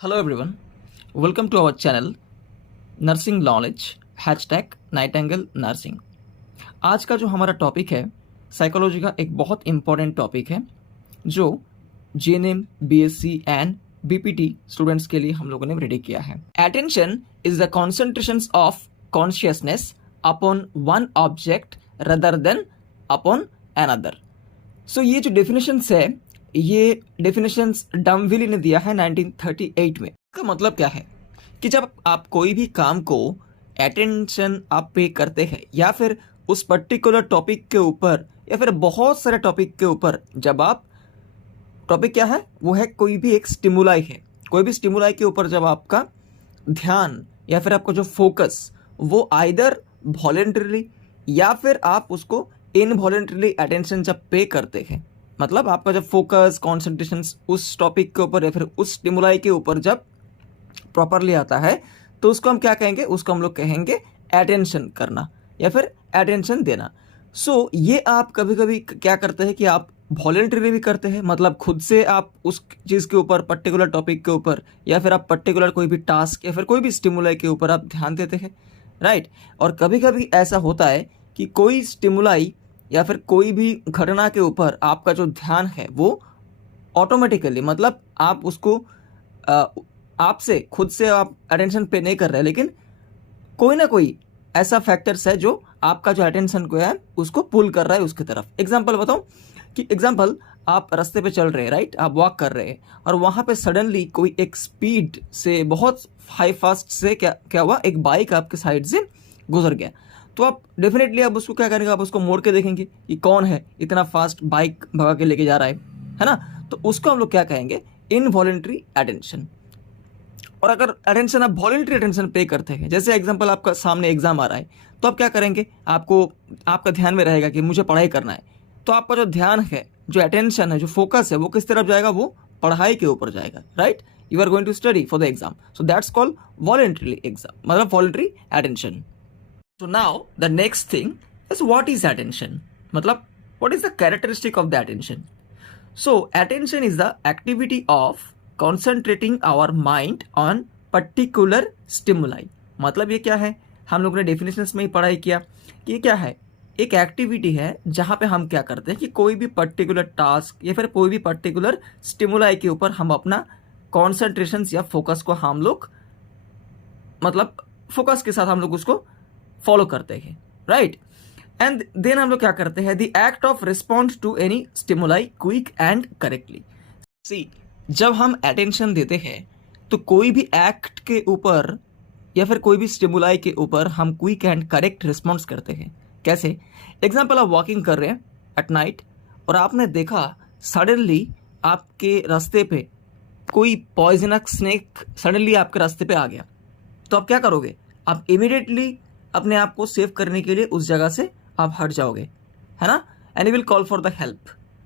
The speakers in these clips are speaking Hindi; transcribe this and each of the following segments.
Hello everyone, welcome to our channel nursing knowledge hashtag Nightingale nursing. आज का जो हमारा टॉपिक है साइकोलॉजी का एक बहुत इंपॉर्टेंट टॉपिक है जो GNM, BSc and BPT students के लिए हम लोगों ने रेडी किया है। Attention is the concentration of consciousness upon one object rather than upon another. So ये जो डेफिनेशंस है, ये डेफिनेशंस डमविली ने दिया है 1938 में। इसका मतलब क्या है कि जब आप कोई भी काम को अटेंशन आप पे करते हैं या फिर उस पर्टिकुलर टॉपिक के ऊपर या फिर बहुत सारे टॉपिक के ऊपर, जब आप टॉपिक क्या है वो है कोई भी एक स्टिमुलाई है, कोई भी स्टिमुलाई के ऊपर जब आपका ध्यान या फिर आपका जो फोकस वो आइदर वॉलेंटरीली या फिर आप उसको इनवॉलेंटरीली अटेंशन जब पे करते हैं, मतलब आपका जब फोकस कॉन्सेंट्रेशन उस टॉपिक के ऊपर या फिर उस स्टिमुलाई के ऊपर जब प्रॉपरली आता है तो उसको हम क्या कहेंगे, उसको हम लोग कहेंगे अटेंशन करना या फिर अटेंशन देना। सो ये आप कभी कभी क्या करते हैं कि आप वॉलेंटरी भी करते हैं, मतलब खुद से आप उस चीज़ के ऊपर पर्टिकुलर टॉपिक के ऊपर या फिर आप पर्टिकुलर कोई भी टास्क या फिर कोई भी स्टिमुलाई के ऊपर आप ध्यान देते हैं, राइट। और कभी कभी ऐसा होता है कि कोई स्टिमुलाई या फिर कोई भी घटना के ऊपर आपका जो ध्यान है वो ऑटोमेटिकली, मतलब आप उसको आपसे खुद से आप अटेंशन पे नहीं कर रहे, लेकिन कोई ना कोई ऐसा फैक्टर्स है जो आपका जो अटेंशन को है उसको पुल कर रहा है उसकी तरफ। एग्जांपल बताऊं कि एग्जांपल आप रास्ते पे चल रहे हैं, राइट, आप वॉक कर रहे हैं और वहाँ पे सडनली कोई एक स्पीड से बहुत हाई फास्ट से क्या हुआ, एक बाइक आपके साइड से गुजर गया, तो आप डेफिनेटली आप उसको क्या करेंगे, आप उसको मोड़ के देखेंगे कि कौन है इतना फास्ट बाइक भगा के लेके जा रहा है ना। तो उसको हम लोग क्या कहेंगे, इनवॉलेंट्री अटेंशन। और अगर अटेंशन आप वॉलेंट्री अटेंशन पे करते हैं, जैसे एग्जांपल आपका सामने एग्जाम आ रहा है, तो आप क्या करेंगे, आपको आपका ध्यान में रहेगा कि मुझे पढ़ाई करना है, तो आपका जो ध्यान है, जो अटेंशन है, जो फोकस है, वो किस तरफ जाएगा, वो पढ़ाई के ऊपर जाएगा, right. You are going to study for the exam, so that's called voluntary exam, मतलब voluntary attention. So now the next thing is what is attention? मतलब what is the characteristic of the attention? So attention is the activity of concentrating our mind on particular stimuli. मतलब ये क्या है, हम लोगों ने डेफिनेशंस में ही पढ़ाई किया कि ये क्या है, एक एक्टिविटी है जहाँ पे हम क्या करते हैं कि कोई भी पर्टिकुलर टास्क या फिर कोई भी पर्टिकुलर स्टिमुलाई के ऊपर हम अपना कॉन्सेंट्रेशन या फोकस को हम लोग, मतलब फोकस के साथ हम लोग उसको फॉलो करते हैं, राइट। एंड देन हम लोग क्या करते हैं, the act of respond to any stimuli quick and correctly. See, जब हम अटेंशन देते हैं तो कोई भी एक्ट के ऊपर या फिर कोई भी स्टिमुलाई के ऊपर हम क्विक एंड करेक्ट रिस्पॉन्स करते हैं। कैसे, एग्जाम्पल आप वॉकिंग कर रहे हैं एट नाइट और आपने देखा सडनली आपके रास्ते पे कोई पॉइजनस स्नेक सडनली आपके रास्ते पे आ गया, तो आप क्या करोगे, आप इमीडिएटली अपने आप को सेव करने के लिए उस जगह से आप हट जाओगे, है ना, and you will call for the help,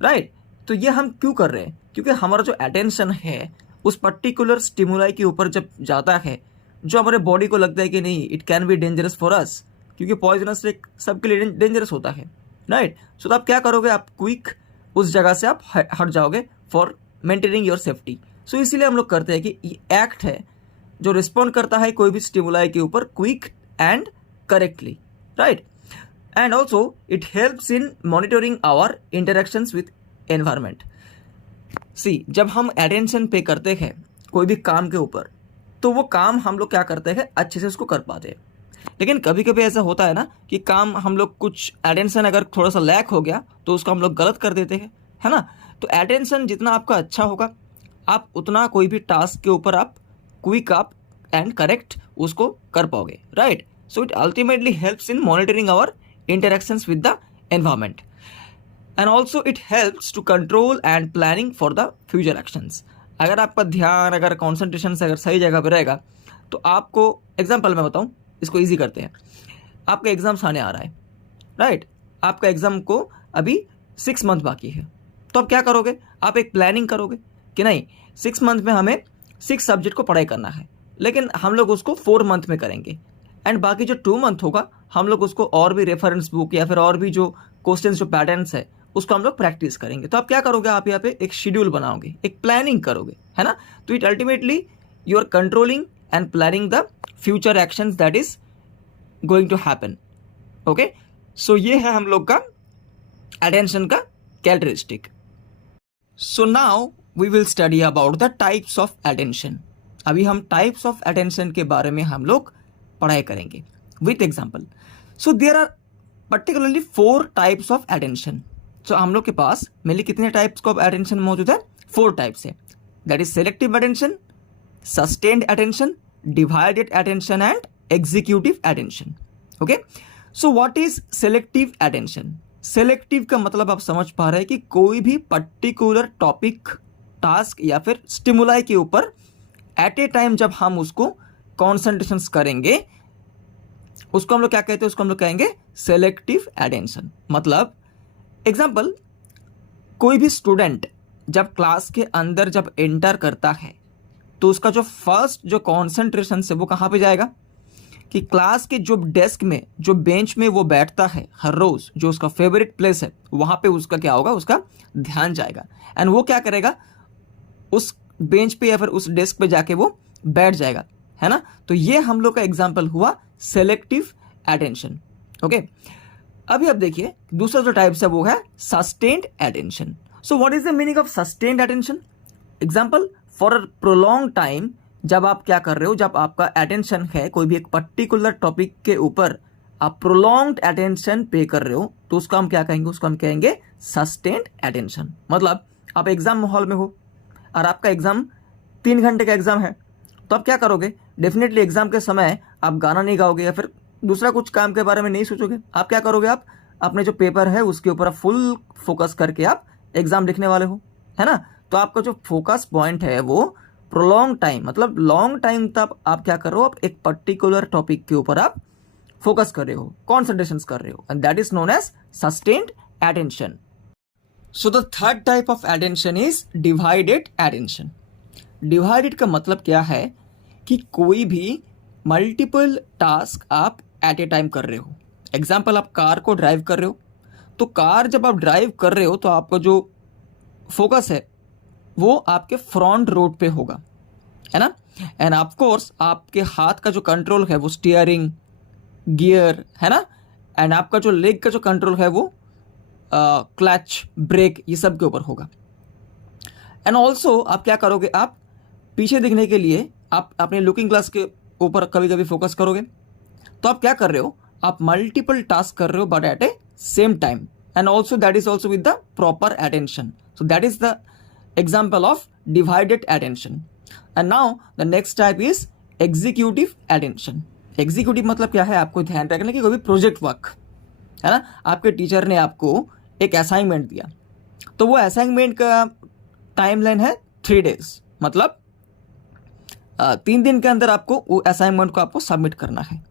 right. तो ये हम क्यों कर रहे हैं, क्योंकि हमारा जो अटेंशन है उस पर्टिकुलर स्टिमुलाई के ऊपर जब जाता है, जो हमारे बॉडी को लगता है कि नहीं it can be dangerous for us, क्योंकि पॉइजनस सबके लिए डेंजरस होता है, राइट। सो तो आप क्या करोगे, आप क्विक उस जगह से आप हट जाओगे फॉर मेंटेनिंग योर सेफ्टी। सो इसीलिए हम लोग करते हैं कि ये एक्ट है जो रिस्पॉन्ड करता है कोई भी स्टिमुलाई के ऊपर quick and correctly, right? And also it helps in monitoring our interactions with environment. See, जब हम attention पे करते हैं कोई भी काम के ऊपर, तो वो काम हम लोग क्या करते हैं, अच्छे से उसको कर पाते हैं। लेकिन कभी कभी ऐसा होता है ना कि काम हम लोग कुछ attention अगर थोड़ा सा लैक हो गया तो उसको हम लोग गलत कर देते हैं, है ना। तो attention जितना आपका अच्छा होगा, आप उतना कोई भी टास्क के ऊपर आप क्विक आप एंड करेक्ट उसको कर पाओगे, right. So it ultimately helps in monitoring our interactions with the environment. And also it helps to control and planning for the future actions. अगर आपका ध्यान, अगर concentration से अगर सही जगह पे रहेगा तो आपको, एग्जाम्पल मैं बताऊँ, इसको ईजी करते हैं। आपका एग्जाम्स आने आ रहा है, राइट, आपका एग्जाम को अभी 6 मंथ बाकी है, तो आप क्या करोगे, आप एक प्लानिंग करोगे कि नहीं 6 मंथ में हमें 6 सब्जेक्ट को पढ़ाई करना है, लेकिन हम लोग उसको 4 मंथ में करेंगे एंड बाकी जो 2 मंथ होगा हम लोग उसको और भी रेफरेंस बुक या फिर और भी जो क्वेश्चंस जो पैटर्न्स है उसको हम लोग प्रैक्टिस करेंगे। तो आप क्या करोगे, आप यहाँ पे एक शेड्यूल बनाओगे, एक प्लानिंग करोगे, है ना। तो it ultimately you are controlling and planning the future actions that is going to happen. Okay, so ये है हम लोग का attention का characteristic. So now we will study about the types of attention. अभी हम types of attention के बारे में हम लोग पढ़ाई करेंगे with example. So there are particularly 4 types of attention. So हम लोग के पास मेनली कितने टाइप्स ऑफ अटेंशन मौजूद है? 4 टाइप्स है. That is selective attention, sustained attention, divided attention and executive attention. Okay, so what is selective attention? Selective का मतलब आप समझ पा रहे हैं कि कोई भी पर्टिकुलर टॉपिक, टास्क या फिर स्टिमुलाई के ऊपर एट ए टाइम जब हम उसको कॉन्सेंट्रेशन करेंगे उसको हम लोग क्या कहते हैं? उसको हम लोग कहेंगे सेलेक्टिव अटेंशन. मतलब एग्जाम्पल, कोई भी स्टूडेंट जब क्लास के अंदर जब एंटर करता है तो उसका जो फर्स्ट जो कॉन्सेंट्रेशन है वो कहाँ पे जाएगा? कि क्लास के जो डेस्क में, जो बेंच में वो बैठता है हर रोज, जो उसका फेवरेट प्लेस है, वहाँ पे उसका क्या होगा? उसका ध्यान जाएगा एंड वो क्या करेगा? उस बेंच पे या फिर उस डेस्क पे जाके वो बैठ जाएगा, है ना? तो ये हम लोग का एग्जाम्पल हुआ सेलेक्टिव अटेंशन. ओके, अभी आप देखिए दूसरा जो टाइप्स है वो है sustained attention. So what is the meaning of sustained attention? Example, for a prolong time जब आप क्या कर रहे हो, जब आपका अटेंशन है कोई भी एक पर्टिकुलर टॉपिक के ऊपर, आप प्रोलॉन्ग्ड अटेंशन पे कर रहे हो तो उसको हम क्या कहेंगे? उसको हम कहेंगे सस्टेन्ड अटेंशन. मतलब आप एग्जाम हॉल में हो और आपका एग्जाम 3 घंटे का एग्जाम है, तो आप क्या करोगे? डेफिनेटली एग्जाम के समय आप गाना नहीं गाओगे या फिर दूसरा कुछ काम के बारे में नहीं सोचोगे. आप क्या करोगे? आप अपने जो पेपर है उसके ऊपर फुल फोकस करके आप एग्जाम लिखने वाले हो, है ना? तो आपका जो फोकस पॉइंट है वो प्रोलॉन्ग टाइम, मतलब लॉन्ग टाइम तक आप क्या कर रहे हो? आप एक पर्टिकुलर टॉपिक के ऊपर आप फोकस कर रहे हो, कॉन्सेंट्रेशन कर रहे हो, and that is known as sustained attention. So the third type of attention is divided attention. Divided का मतलब क्या है? कि कोई भी मल्टीपल टास्क आप एट ए टाइम कर रहे हो. एग्जाम्पल, आप कार को ड्राइव कर रहे हो, तो कार जब आप ड्राइव कर रहे हो तो आपका जो फोकस है वो आपके फ्रंट रोड पे होगा, है ना? एंड ऑफ कोर्स आपके हाथ का जो कंट्रोल है वो स्टीयरिंग, गियर, है ना? एंड आपका जो लेग का जो कंट्रोल है वो क्लच, ब्रेक, ये सब के ऊपर होगा. एंड ऑल्सो आप क्या करोगे? आप पीछे देखने के लिए आप अपने लुकिंग ग्लास के ऊपर कभी कभी फोकस करोगे. तो आप क्या कर रहे हो? आप मल्टीपल टास्क कर रहे हो but at A same time, and also that is also with the proper attention. So that is the example of divided attention. And now the next type is executive attention. Executive मतलब क्या है? आपको ध्यान रखना कि कोई भी प्रोजेक्ट वर्क, है ना, आपके टीचर ने आपको एक असाइनमेंट दिया, तो वो असाइनमेंट का टाइमलाइन है 3 days, मतलब 3 दिन के अंदर आपको वो असाइनमेंट को आपको सबमिट करना है.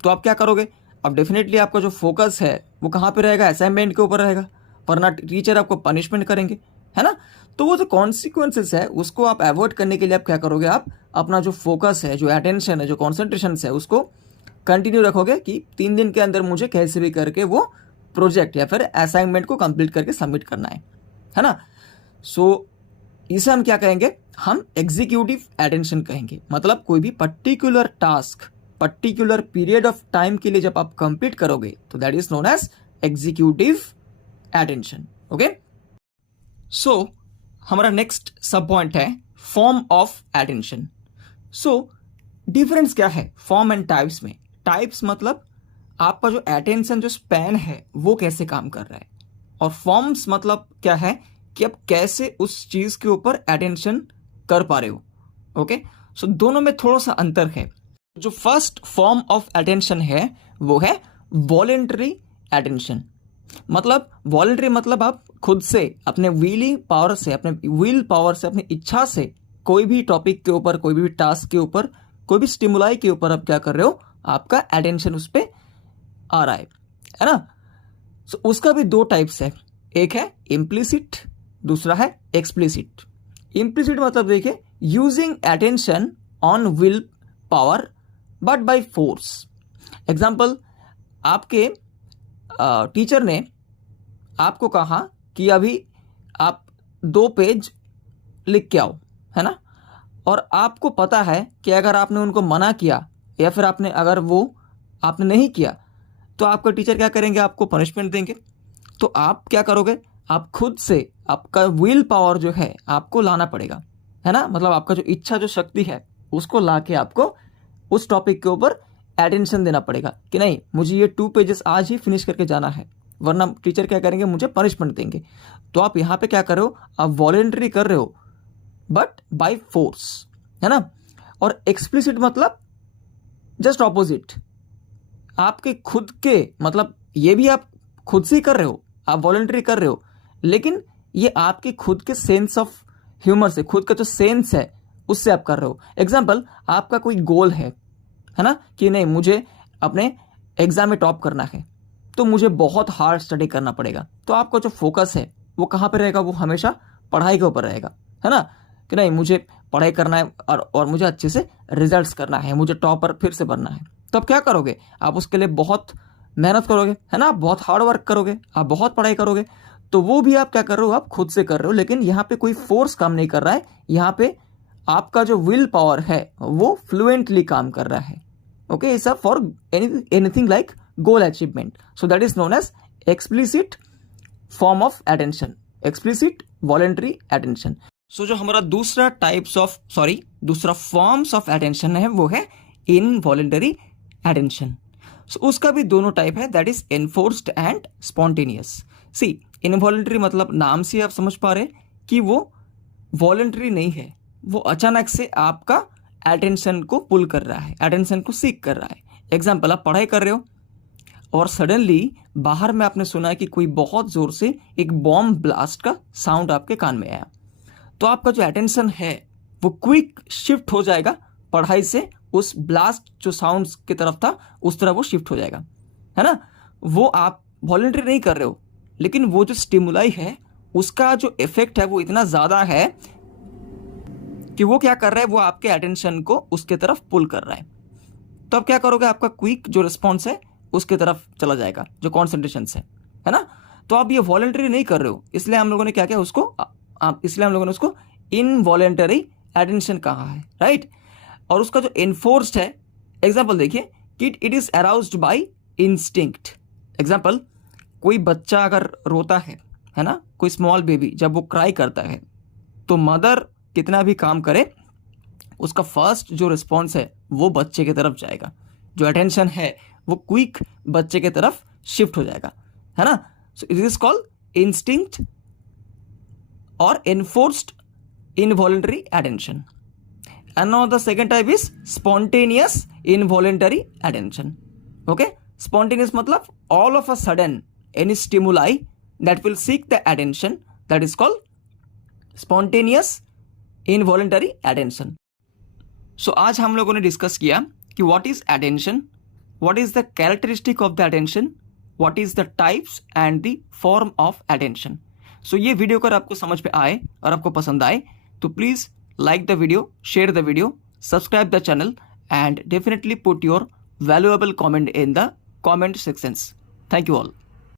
तो आप क्या करोगे? अब डेफिनेटली आपका जो फोकस है वो कहाँ पे रहेगा? असाइनमेंट के ऊपर रहेगा, वरना टीचर आपको पनिशमेंट करेंगे, है ना? तो वो जो कॉन्सिक्वेंसेस है उसको आप अवॉइड करने के लिए आप क्या करोगे? आप अपना जो फोकस है, जो अटेंशन है, जो कॉन्सेंट्रेशन है उसको कंटिन्यू रखोगे कि 3 दिन के अंदर मुझे कैसे भी करके वो प्रोजेक्ट या फिर असाइनमेंट को कंप्लीट करके सबमिट करना है ना? सो इसे हम क्या कहेंगे? हम एग्जीक्यूटिव अटेंशन कहेंगे. मतलब कोई भी particular task particular period of time के लिए जब आप कंप्लीट करोगे तो that is known as executive attention. Okay, so हमारा नेक्स्ट सब पॉइंट है form of attention. So difference क्या है फॉर्म एंड टाइप्स में? टाइप्स मतलब आपका जो अटेंशन जो स्पैन है वो कैसे काम कर रहा है, और फॉर्म्स मतलब क्या है कि आप कैसे उस चीज के ऊपर अटेंशन कर पा रहे हो. ओके, सो दोनों में थोड़ा सा अंतर है. जो फर्स्ट फॉर्म ऑफ अटेंशन है वो है वॉलेंटरी अटेंशन. मतलब वॉलेंटरी मतलब आप खुद से अपने विलिंग पावर से, अपने विल पावर से, अपनी इच्छा से कोई भी टॉपिक के ऊपर, कोई भी टास्क के ऊपर, कोई भी स्टिमुलाई के ऊपर आप क्या कर रहे हो? आपका अटेंशन उस पर आ रहा है ना? सो उसका भी 2 टाइप्स है. एक है इम्प्लिसिट, दूसरा है एक्सप्लिसिट. इम्प्लिसिट मतलब देखिए using attention on will power but by force. Example, आपके टीचर ने आपको कहा कि अभी आप 2 पेज लिख के आओ, है ना? और आपको पता है कि अगर आपने उनको मना किया या फिर आपने नहीं किया तो आपका टीचर क्या करेंगे, आपको पनिशमेंट देंगे। तो आप क्या करोगे, आप खुद से आपका विल पावर जो है आपको लाना पड़ेगा, है ना। मतलब आपका जो इच्छा जो शक्ति है उसको ला के आपको उस टॉपिक के ऊपर अटेंशन देना पड़ेगा कि नहीं, मुझे ये 2 पेजेस आज ही फिनिश करके जाना है, वरना टीचर क्या करेंगे, मुझे पनिशमेंट देंगे। तो आप यहाँ पे क्या कर रहे हो, आप वॉलेंटरी कर रहे हो बट बाय फोर्स, है ना। और एक्सप्लिसिट मतलब जस्ट ऑपोजिट, आपके खुद के मतलब ये भी आप खुद से ही कर रहे हो, आप वॉलेंटरी कर रहे हो, लेकिन ये आपके खुद के सेंस ऑफ ह्यूमर से, खुद का जो सेंस है उससे आप कर रहे हो। एग्जाम्पल, आपका कोई गोल है ना, कि नहीं मुझे अपने एग्जाम में टॉप करना है, तो मुझे बहुत हार्ड स्टडी करना पड़ेगा। तो आपका जो फोकस है वो कहाँ पर रहेगा, वो हमेशा पढ़ाई के ऊपर रहेगा, है ना, कि नहीं मुझे पढ़ाई करना है और मुझे अच्छे से रिजल्ट्स करना है, मुझे टॉपर फिर से बनना है। तो आप क्या करोगे, आप उसके लिए बहुत मेहनत करोगे, है ना, आप बहुत हार्ड वर्क करोगे, आप बहुत पढ़ाई करोगे। तो वो भी आप क्या कर रहे हो, आप खुद से कर रहे हो, लेकिन यहाँ पे कोई फोर्स काम नहीं कर रहा है, यहाँ पे आपका जो विल पावर है वो फ्लुएंटली काम कर रहा है। Okay, it's for anything like goal achievement. So that is known as explicit form of attention, explicit voluntary attention. So जो हमारा दूसरा फॉर्म्स ऑफ अटेंशन है वो है इनवॉलेंटरी अटेंशन। सो उसका भी दोनों टाइप है, that is enforced and spontaneous. See, involuntary मतलब नाम से आप समझ पा रहे कि वो वॉलेंटरी नहीं है, वो अचानक से आपका अटेंशन को पुल कर रहा है, अटेंशन को सीक कर रहा है। एग्जाम्पल, आप पढ़ाई कर रहे हो और सडनली बाहर में आपने सुना कि कोई बहुत जोर से एक बॉम्ब ब्लास्ट का साउंड आपके कान में आया, तो आपका जो अटेंशन है वो क्विक शिफ्ट हो जाएगा पढ़ाई से, उस ब्लास्ट जो साउंड्स की तरफ था उस तरफ वो शिफ्ट हो जाएगा, है ना। वो आप वॉलेंटरी नहीं कर रहे हो, लेकिन वो जो स्टिमुलाई है उसका जो इफेक्ट है वो इतना ज़्यादा है कि वो क्या कर रहा है, वो आपके अटेंशन को उसके तरफ पुल कर रहा है। तो आप क्या करोगे, आपका क्विक जो रिस्पॉन्स है उसके तरफ चला जाएगा, जो कॉन्सेंट्रेशन है ना। तो आप ये वॉलेंटरी नहीं कर रहे हो, इसलिए हम लोगों ने क्या किया इसलिए हम लोगों ने उसको इनवॉलेंटरी अटेंशन कहा है, राइट। और उसका जो एनफोर्स्ड है, एग्जाम्पल देखिए कि it is aroused by instinct. Example, कोई बच्चा अगर रोता है ना, कोई स्मॉल बेबी जब वो क्राई करता है, तो मदर कितना भी काम करे उसका फर्स्ट जो रिस्पॉन्स है वो बच्चे की तरफ जाएगा, जो अटेंशन है वो क्विक बच्चे की तरफ शिफ्ट हो जाएगा, है ना। So it is called instinct और enforced involuntary attention. And now the second type is spontaneous involuntary attention. Okay, spontaneous मतलब all of a sudden any stimuli that will seek the attention, that is called spontaneous involuntary attention. So आज हम लोगों ने डिस्कस किया कि what is attention, what is the characteristic of the attention, what is the types and the form of attention. So ये वीडियो अगर आपको समझ में आए और आपको पसंद आए तो please like the video, share the video, subscribe the channel and definitely put your valuable comment in the comment sections. Thank you all.